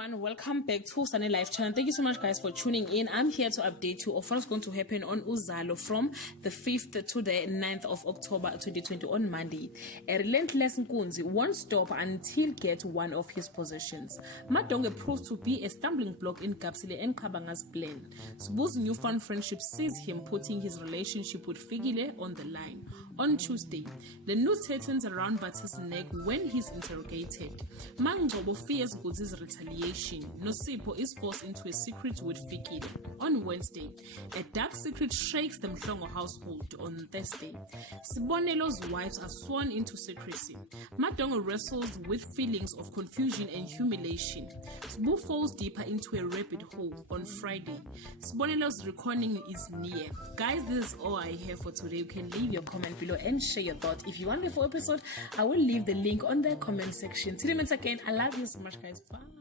everyone, welcome back to Sunny Life channel. Thank you so much guys for tuning in. I'm here to update you of what's going to happen on Uzalo from the 5th to the 9th of October 2020 on Monday. A relentless Nkunzi won't stop until he gets one of his possessions. Madonge proves to be a stumbling block in Kapsile and Kabanga's plan. Sbu's newfound friendship sees him putting his relationship with Figile on the line. On Tuesday, the news tightens around Batsi's neck when he's interrogated. Mangjobo fears Budzi's retaliation. Nosipo is forced into a secret with Fikile. On Wednesday, a dark secret shakes the Mhlongo household. On Thursday, Sibonelo's wives are sworn into secrecy. Madongo wrestles with feelings of confusion and humiliation. Sbu falls deeper into a rabbit hole. On Friday, Sibonelo's reckoning is near. Guys, this is all I have for today. You can leave your comment below and share your thoughts. If you want the full episode, I will leave the link on the comment section. Till we meet again, I love you so much guys. Bye.